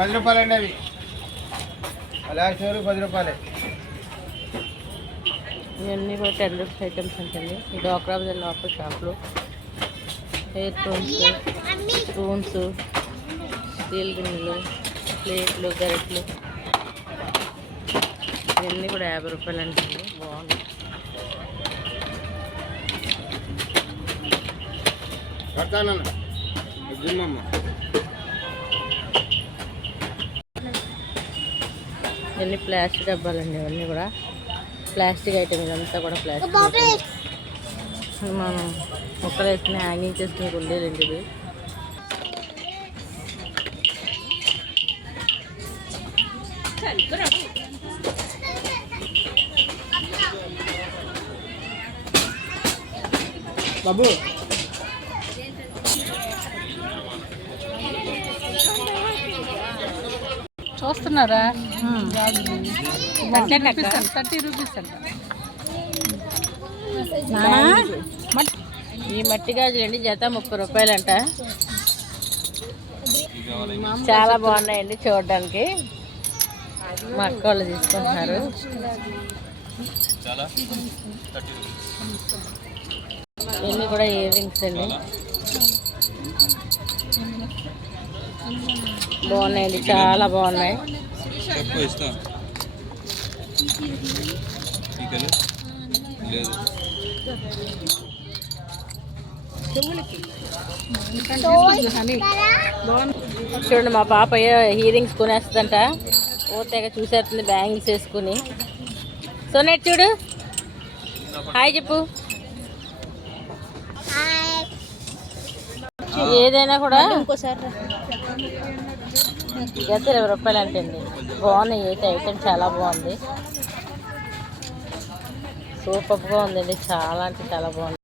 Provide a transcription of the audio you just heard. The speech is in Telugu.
పది రూపాయలు అండి అవి. షోరు పది రూపాయలే. ఇవన్నీ కూడా టెన్ రూపీస్ ఐటమ్స్ ఉంటుంది ఈ డోక్రా బజార్ లోపల షాప్లో. హెయిర్ టోన్స్ స్పూన్స్ స్టీల్ గిన్నెలు ప్లేట్లు గరిటలు. ఇవన్నీ కూడా యాభై రూపాయలు అంటుంది బాగుంది కడతానన్న. ఇవన్నీ ప్లాస్టిక్ డబ్బాలండి ఇవన్నీ కూడా. ప్లాస్టిక్ ఐటమ్ ఇదంతా కూడా ప్లాస్టిక్. మనం మొక్కలు వేసుకుని హ్యాంగింగ్ చేసుకుని ఉండేదండి ఇది. బాబు చూస్తున్నారా? థర్టీ రూపీస్ అంట. ఈ మట్టి గాజులు అండి జత ముప్పై రూపాయలంట. చాలా బాగున్నాయండి చూడడానికి. మా అక్క వాళ్ళు తీసుకుంటున్నారు. ఇవన్నీ కూడా ఇయర్ రింగ్స్ అండి. బాగున్నాయండి చాలా బాగున్నాయి. చెప్పు ఇస్తా టీకలు లేదు. చూడండి మా పాప హీరింగ్స్ కొనేస్తుందంట. ఓ తెగ చూసేస్తుంది బ్యాంగిల్స్ వేసుకుని. సో నెట్ చూడు. హాయ్ చెప్పు. ఏదైనా కూడా జత ఇరవై రూపాయలు అంటండి. బాగున్నాయి. అయితే ఐటెం చాలా బాగుంది. సూపర్గా ఉందండి. చాలా అంటే చాలా బాగుంది.